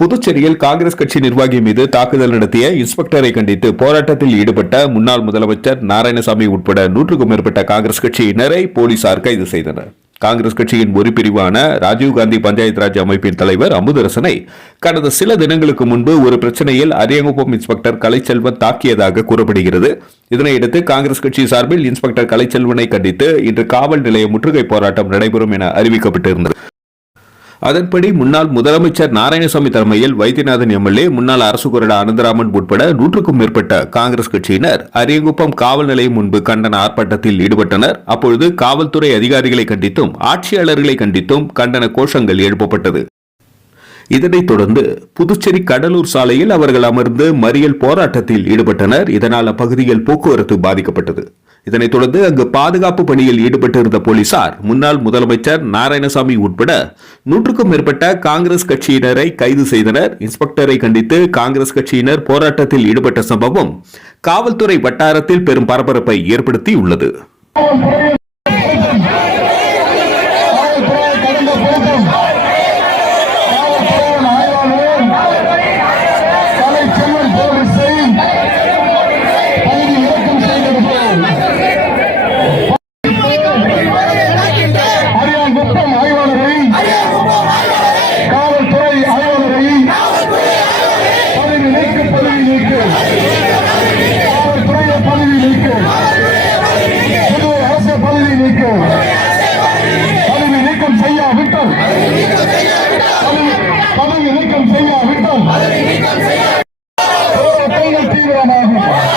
புதுச்சேரியில் காங்கிரஸ் கட்சி நிர்வாகி மீது தாக்குதல் நடத்திய இன்ஸ்பெக்டரை கண்டித்து போராட்டத்தில் ஈடுபட்ட முன்னாள் முதலமைச்சர் நாராயணசாமி உட்பட நூற்றுக்கும் மேற்பட்ட காங்கிரஸ் கட்சியினரை போலீசார் கைது செய்தனர். காங்கிரஸ் கட்சியின் ஒரு பிரிவான ராஜீவ்காந்தி பஞ்சாயத்து ராஜ் அமைப்பின் தலைவர் அமுதரசனை கடந்த சில தினங்களுக்கு முன்பு ஒரு பிரச்சனையில் அரியங்குப்பம் இன்ஸ்பெக்டர் கலைச்செல்வன் தாக்கியதாக கூறப்படுகிறது. இதனையடுத்து காங்கிரஸ் கட்சி சார்பில் இன்ஸ்பெக்டர் கலைச்செல்வனை கண்டித்து இன்று காவல் நிலைய முற்றுகை போராட்டம் நடைபெறும் என அறிவிக்கப்பட்டிருந்தது. அதன்படி முன்னாள் முதலமைச்சர் நாராயணசாமி தலைமையில் வைத்தியநாதன் எம்எல்ஏ முன்னாள் அரசு கொறடா அனந்தராமன் உட்பட நூற்றுக்கும் மேற்பட்ட காங்கிரஸ் கட்சியினர் அரியங்குப்பம் காவல் நிலையம் முன்பு கண்டன ஆர்ப்பாட்டத்தில் ஈடுபட்டனர். அப்பொழுது காவல்துறை அதிகாரிகளை கண்டித்தும் ஆட்சியாளர்களை கண்டித்தும் கண்டன கோஷங்கள் எழுப்பப்பட்டது. இதனைத் தொடர்ந்து புதுச்சேரி கடலூர் சாலையில் அவர்கள் அமர்ந்து மறியல் போராட்டத்தில் ஈடுபட்டனர். இதனால் அப்பகுதியில் போக்குவரத்து பாதிக்கப்பட்டது. இதனைத் தொடர்ந்து அங்கு பாதுகாப்பு பணியில் ஈடுபட்டிருந்த போலீசார் முன்னாள் முதலமைச்சர் நாராயணசாமி உட்பட நூற்றுக்கும் மேற்பட்ட காங்கிரஸ் கட்சியினரை கைது செய்தனர். இன்ஸ்பெக்டரை கண்டித்து காங்கிரஸ் கட்சியினர் போராட்டத்தில் ஈடுபட்ட சம்பவம் காவல்துறை வட்டாரத்தில் பெரும் பரபரப்பை ஏற்படுத்தியுள்ளது. lira mağdur.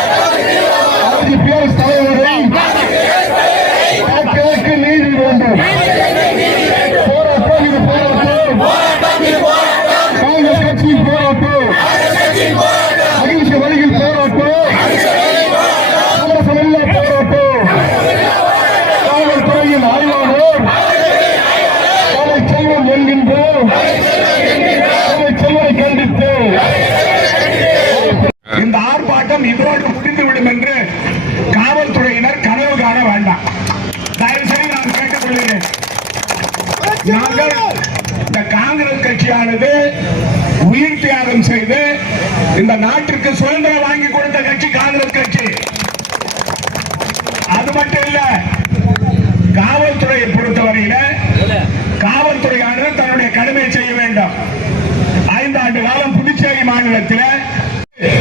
இந்த நாட்டிற்கு சுதந்திரம் வாங்கி கொடுத்த கட்சி காங்கிரஸ் கட்சி. அது மட்டும் இல்ல காவல்துறையை பொறுத்தவரையில காவல்துறையானது தன்னுடைய கடமையை செய்ய வேண்டும். ஐந்தாண்டு காலம் புதுச்சேரி மாநிலத்தில்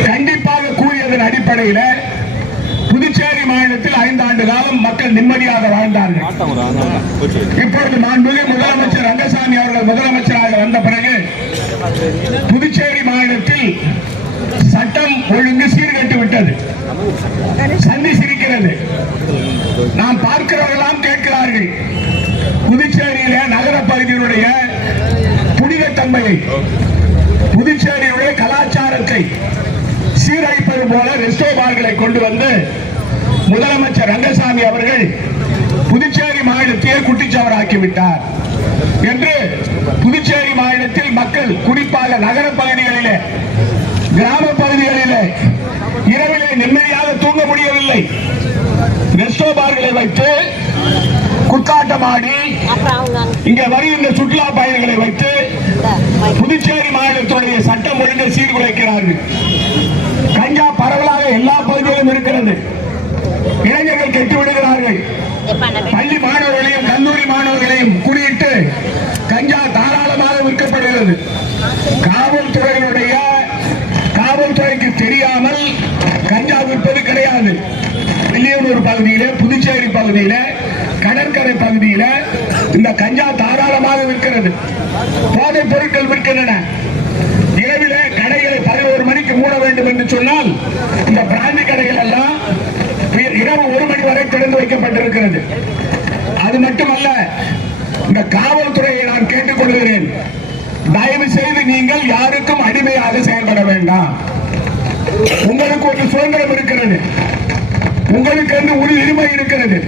கண்டிப்பாக கூறியதன் அடிப்படையில் புதுச்சேரி மாநிலத்தில் ஐந்தாண்டு காலம் மக்கள் நிம்மதியாக வாழ்ந்தார்கள். இப்பொழுது மாண்புமிகு முதலமைச்சர் ரங்கசாமி அவர்கள் முதலமைச்சராக வந்த பிறகு புதுச்சேரி மாநிலத்தில் சட்டம் ஒழுங்கு சீர்கட்டு விட்டது. சந்தி சிரிக்கிறது. நாம் பார்க்கிறவர்களாம் கேட்கிறார்கள். புதுச்சேரியில நகர பகுதியினுடைய புனிதத்தன்மையை புதுச்சேரியுடைய கலாச்சாரத்தை சீரழிப்பது போல ரெஸ்டோ பார்களை கொண்டு வந்து முதலமைச்சர் ரங்கசாமி அவர்கள் புதுச்சேரி மாநிலத்தையே குட்டிச்சவராக்கி விட்டார் என்று புதுச்சேரி மாநிலத்தில் மக்கள் குறிப்பாக நகர பகுதிகளிலே கிராம பகுதிகளிலே இரவிலே நிம்மதியாக தூங்க முடியவில்லை. ரெஸ்டோ பார்களை வைத்து குத்தாட்டமாடி இங்க வருகின்ற சுற்றுலா பயணிகளை வைத்து புதுச்சேரி மாநிலத்துடைய சட்டம் ஒழுங்கை சீர்குலைக்கிறார்கள். கஞ்சா பரவலாக எல்லா பகுதிகளிலும் இருக்கிறது. இளைஞர்கள் கெட்டு விடுகிறார்கள். பள்ளி மாணவர்களையும் கல்லூரி மாணவர்களையும் குறியிட்டு கஞ்சா தாராளமாக விற்கப்படுகிறது. காவல்துறையினுடைய பகுதியில புதுச்சேரி பகுதியில கடற்கரை பகுதியில இந்த கஞ்சா தாராளமாக விற்கிறது. போதைப் பொருட்கள் விற்கின்றன. இரவில கடைகளை பதினோரு மணிக்கு மூட வேண்டும் என்று சொன்னால் இந்த பிராந்தி கடைகள் எல்லாம் இரவு ஒரு மணி வரை திறந்து வைக்கப்பட்டிருக்கிறது. அது மட்டுமல்ல இந்த காவல்துறையை நான் கேட்டுக் கொள்கிறேன் தயவு செய்து நீங்கள் யாருக்கும் அடிமையாக செயல்பட வேண்டாம். உங்களுக்கு ஒரு சுதந்திரம் இருக்கிறது. உங்களுக்கு என்று ஒரு உரிமை இருக்கிறது.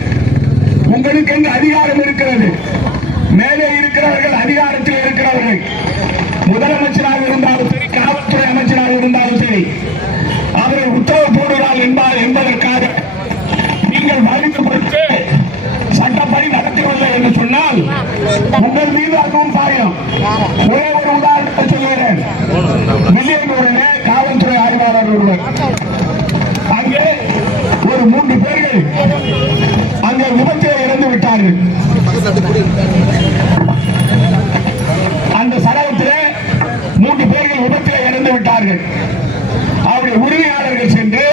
உங்களுக்கு என்று அதிகாரம் இருக்கிறது. மேலே இருக்கிறவர்கள் அதிகாரத்தில் இருக்கிறவர்கள். முதலமைச்சராக இருந்தாலும் சரி காவல்துறை அமைச்சராக இருந்தாலும் சரி அவர்கள் உத்தரவு போடுகிறார் என்பார் என்பதற்காக நீங்கள் மறித்து கொடுத்து சட்டப்படி கொள்ள என்று சொன்னால் உங்கள் மீது அதுவும் சாயம் ஒரே ஒரு அந்த சம்பவத்தில் மூன்று பேர்கள் விபத்தில் இறந்து விட்டார்கள். அவருடைய உரிமையாளர்கள் சென்று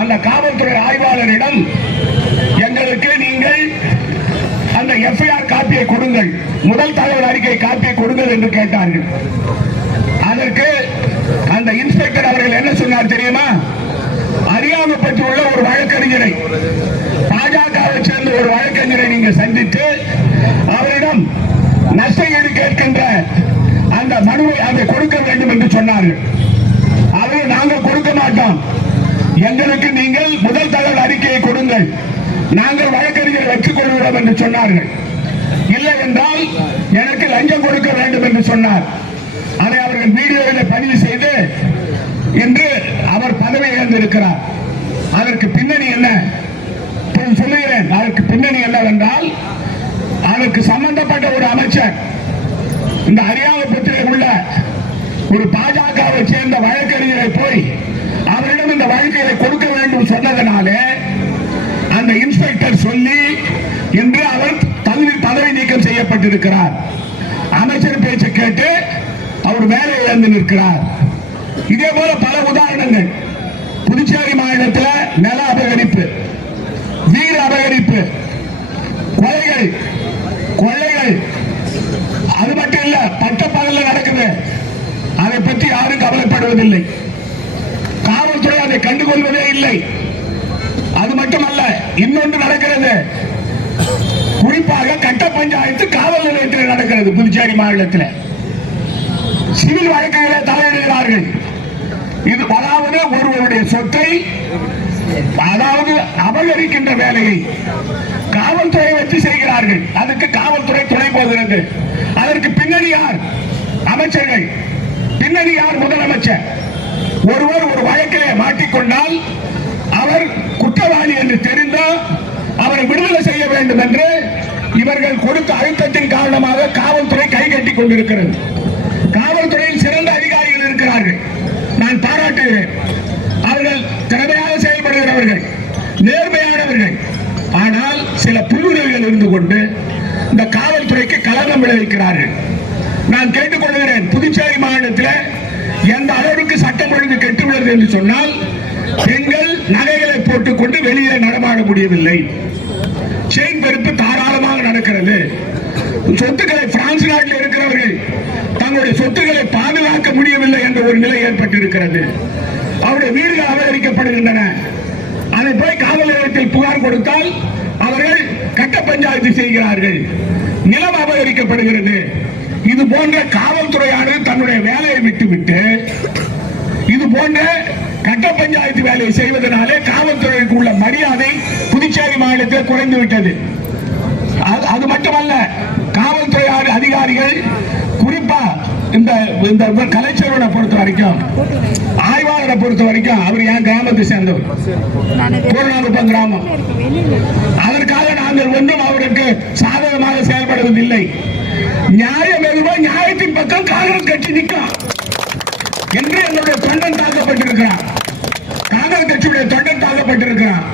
அந்த காவல்துறை ஆய்வாளரிடம் எங்களுக்கு நீங்கள் அந்த எஃப்ஐஆர் காப்பியை கொடுங்கள். முதல் தலைவர் அறிக்கை காப்பியை கொடுங்கள் என்று கேட்டார்கள். அதற்கு அந்த இன்ஸ்பெக்டர் அவர்கள் என்ன சொன்னார் தெரியுமா? அறியாமை பற்றி உள்ள ஒரு வழக்கறிஞரை பாஜகவை சேர்ந்த ஒரு வழக்கறிஞரை நீங்க சந்தித்து சொன்னார்கள் அதை நாங்கள் கொடுக்க மாட்டோம். எங்களுக்கு நீங்கள் முதல் தகவல் அறிக்கையை கொடுங்கள். நாங்கள் வழக்கறிஞர் வச்சுக் கொள்கிறோம் என்று சொன்னார்கள். இல்லை என்றால் எனக்கு லஞ்சம் கொடுக்க வேண்டும் என்று சொன்னார். அதை அவர்கள் வீடியோவில் பதிவு செய்து இன்று அவர் பதவி இழந்திருக்கிறார். அதற்கு பின்னணி என்ன? சொல்லுகிறேன். அதற்கு பின்னணி என்னவென்றால் அதற்கு சம்பந்தப்பட்ட ஒரு அமைச்சர் இந்த அரியாவப்பத்திலே உள்ள ஒரு பாஜகவை சேர்ந்த வழக்கறிஞரை போய் அவரிடம் இந்த வழக்கை கொடுக்க வேண்டும் சொன்னதனாலே அந்த இன்ஸ்பெக்டர் சொல்லி இன்று அவர் தகுதி பதவி நீக்கம் செய்யப்பட்டிருக்கிறார். அமைச்சர் பேச்சு கேட்டு அவர் வேலை இழந்து நிற்கிறார். இதே போல பல உதாரணங்கள். புதுச்சேரி மாநிலத்தில் நில அபகரிப்பு வீர அபகரிப்பு கொலைகள் கொள்ளைகள் அது மட்டும் இல்ல பட்ட பகல்ல நடக்குது அதை பற்றி யாரும் கவலைப்படுவதில்லை. காவல்துறை அதை கண்டுகொள்வதே இல்லை. அது மட்டுமல்ல இன்னொன்று நடக்கிறது. குறிப்பாக கட்ட பஞ்சாயத்து காவல் நிலையத்தில் நடக்கிறது புதுச்சேரி மாநிலத்தில். சிவில் வழக்குகளை தலையிடுகிறார்கள். இது அதாவது ஒருவருடைய சொத்தை அதாவது அபகரிக்கின்ற வேலையை காவல்துறை வச்சு செய்கிறார்கள். அதுக்கு காவல்துறை துணை போகிறது. அதற்கு பின்னணி யார்? அமைச்சர்கள். பின்னணி யார் முதலமைச்சர்? ஒருவர் ஒரு வழக்கிலே மாட்டிக்கொண்டால் அவர் குற்றவாளி என்று தெரிந்தால் அவரை விடுதலை செய்ய வேண்டும் என்று இவர்கள் கொடுத்த அழுத்தத்தின் காரணமாக காவல்துறை கை கட்டி கொண்டிருக்கிறது. காவல்துறையில் சிறந்த அதிகாரிகள் இருக்கிறார்கள். நான் பாராட்டுகிறேன். அவர்கள் திறமையாக செயல்படுகிறவர்கள் நேர்மையானவர்கள். ஆனால் சில புல்லுதவிகள் இருந்து கொண்டு இந்த காவல்துறைக்கு கலனம் விளைவிக்கிறார்கள். நான் கேட்டுக்கொள்கிறேன். புதுச்சேரி மாநிலத்தில் எந்த அளவுக்கு சட்டம் ஒழுங்கு கெட்டுள்ளது என்று சொன்னால் பெண்கள் நகைகளை போட்டுக்கொண்டு வெளியே நடமாட முடியவில்லை. செயின் பெருப்பு தாராளமாக நடக்கிறது. சொத்துக்களை பிரான்ஸ் நாட்டில் இருக்கிறவர்கள் தங்களுடைய சொத்துக்களை பாதுகாக்க முடியவில்லை என்ற ஒரு நிலை ஏற்பட்டிருக்கிறது. அவருடைய வீடுகள் அபகரிக்கப்படுகின்றன. அதை போய் காவல் நிலையத்தில் புகார் கொடுத்தால் அவர்கள் கட்ட பஞ்சாயத்து செய்கிறார்கள். நிலம் அபகரிக்கப்படுகிறது. இது போன்ற காவல்துறையானது தன்னுடைய வேலையை விட்டுவிட்டு இது போன்ற கட்ட பஞ்சாயத்து வேலையை செய்வதனாலே காவல்துறைக்கு உள்ள மரியாதை புதுச்சேரி மாநிலத்தில் குறைந்து விட்டது. அது- அது மட்டுமல்ல காவல்துறை அதிகாரிகள் குறிப்பா இந்த இந்த கலைச்சரவனை பொறுத்த வரைக்கும் ஆய்வாளரை பொறுத்த வரைக்கும் அவர் என் கிராமத்தை சேர்ந்தவர்? பூர்ணாங்குப்பம் கிராமம். அதற்காக நாங்கள் ஒன்றும் அவருக்கு சாதகமாக செயல்படுவதில்லை. நியாயம் எதுவோ? நியாயத்தின் பக்கம் காங்கிரஸ் கட்சி நிற்கும் என்று என்னுடைய தொண்டன் தாக்கப்பட்டிருக்கிறான் காங்கிரஸ் கட்சியுடைய தொண்டன் தாக்கப்பட்டிருக்கிறான்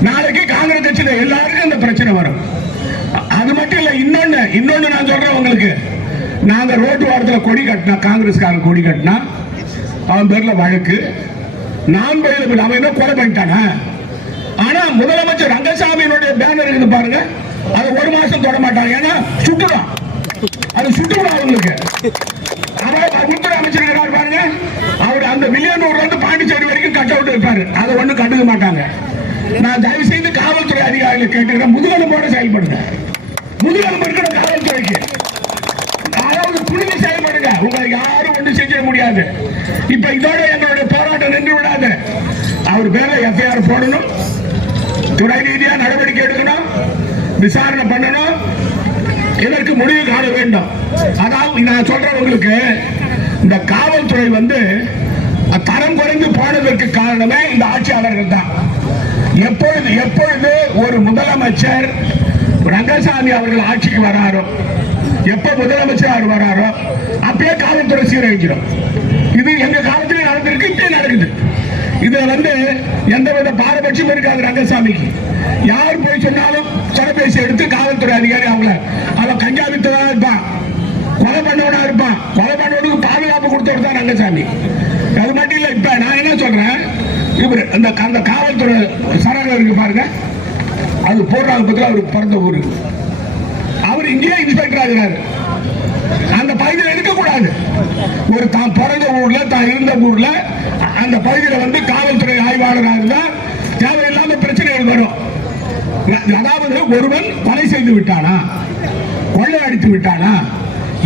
நாளைக்கு காங்கிரஸ் கட்சியில எல்லாருக்கும் இந்த பிரச்சனை வரும். அது மட்டும் இல்ல இன்னொன்னு இன்னொன்னு நான் சொல்றேன் உங்களுக்கு. நாங்க ரோட்டு ஓரத்துல கொடி கட்டினா காங்கிரஸ்காரன் கொடி கட்டினா அவன் பேர்ல வழக்கு. நான் பயில அவன் என்ன கொலை பண்ணிட்டானா? ஆனா முதலமைச்சர் ரங்கசாமியினுடைய பேனர் இருக்குது பாருங்க. அதை ஒரு மாசம் தொட மாட்டாங்க ஏன்னா சுட்டுதான் அது சுட்டுவிடும் அவங்களுக்கு அதாவது உள்துறை அமைச்சர் பாருங்க. அவர் அந்த வில்லியனூர்ல இருந்து பாண்டிச்சேரி வரைக்கும் கட் அவுட் இருப்பாரு. அதை ஒண்ணும் கண்டுக்க மாட்டாங்க. நான் தயவு செய்து காவல்துறை அதிகாரிகளை கேட்டுக்கிறேன். முதுகெலும்போட செயல்படுங்க. முதுகெலும்பு இருக்கிற காவல்துறைக்கு. அதாவது துணிந்து செயல்படுங்க. உங்களை யாரும் ஒன்று செஞ்சிட முடியாது. இப்ப இதோட எங்களுடைய போராட்டம் நின்று விடாது. அவர் பேர்ல எஃப்ஐஆர் போடணும். துறை ரீதியா நடவடிக்கை எடுக்கணும். விசாரணை பண்ணணும். இதற்கு முடிவு காண வேண்டும். அதாவது நான் சொல்றேன் உங்களுக்கு. இந்த காவல்துறை வந்து தரம் குறைந்து போனதற்கு காரணமே இந்த ஆட்சியாளர்கள் தான். எப்பொழுது எப்பொழுது ஒரு முதலமைச்சர் ரங்கசாமி அவர்கள் ஆட்சிக்கு வராரோ எப்ப முதலமைச்சர் அவர் வராரோ அப்பயே காவல்துறை சீரழிஞ்சிடும். இது எங்க காலத்திலே நடந்திருக்கு இப்பயே நடக்குது. இதுல வந்து எந்தவித பாரபட்சமும் இருக்காது ரங்கசாமிக்கு. யார் போய் சொன்னாலும் தொலைபேசி எடுத்து காவல்துறை அதிகாரி அவங்கள அவன் கஞ்சா வித்தவனா இருப்பான் கொலை பண்ணவனா இருப்பான் கொலை பண்ணவனுக்கு பாதுகாப்பு கொடுத்தவர் தான் ரங்கசாமி. அது மட்டும் இல்ல இப்ப நான் என்ன சொல்றேன்? இவர் அந்த அந்த காவல்துறை சரகம் இருக்கு பாருங்க. அது போடுறாங்க பக்கத்தில் அவருக்கு பிறந்த ஊரு. அவர் இங்கேயே இன்ஸ்பெக்டர் ஆகிறாரு. அந்த பகுதியில் இருக்கக்கூடாது. ஒரு தான் பிறந்த ஊர்ல தான் இருந்த ஊர்ல அந்த பகுதியில் வந்து காவல்துறை ஆய்வாளராக இருந்தால் தேவையில்லாம பிரச்சனைகள் வரும். அதாவது ஒருவன் கொலை செய்து விட்டானா? கொள்ளை அடித்து விட்டானா?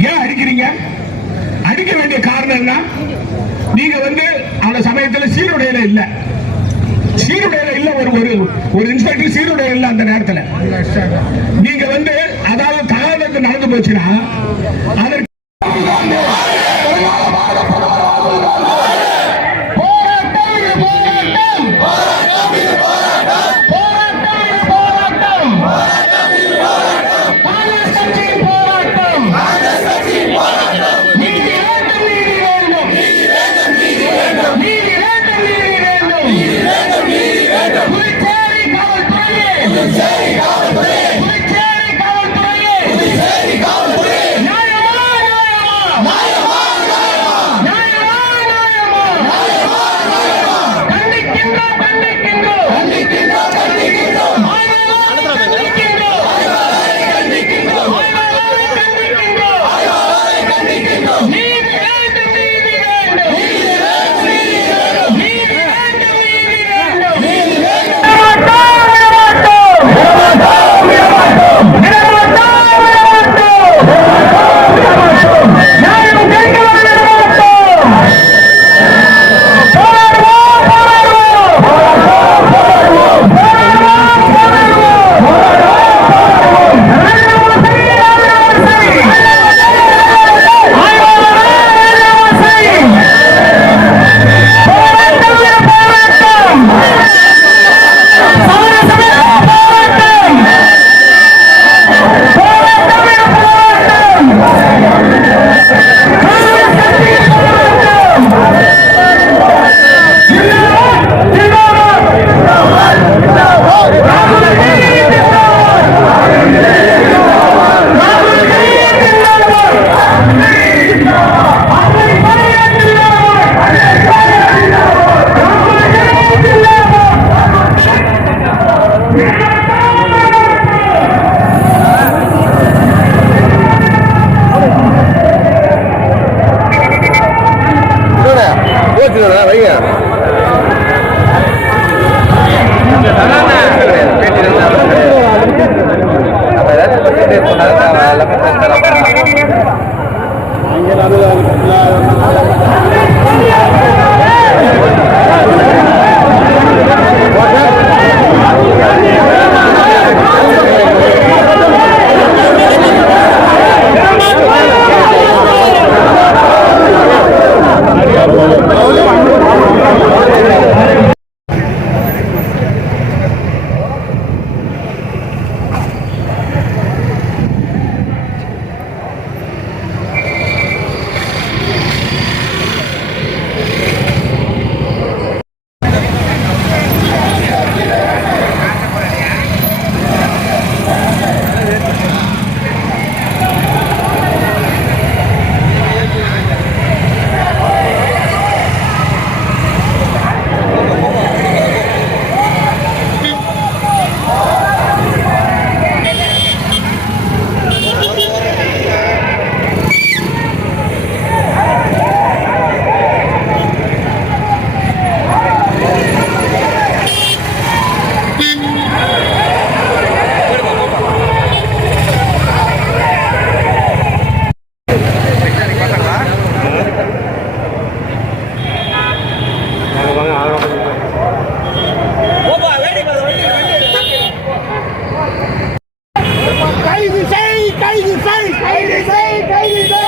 ஏன் அடிக்கிறீங்க? அடிக்க வேண்டிய காரணம் என்ன? நீங்க வந்து அந்த சமயத்தில் சீருடையில இல்ல. சீருடையில இல்ல ஒரு ஒரு ஒரு இன்ஸ்பெக்டர் சீருடையில இல்ல அந்த நேரத்தில். நீங்க வந்து அதாவது தகவல் நடந்து போச்சுன்னா அதற்கு கைது செய் கைது செய்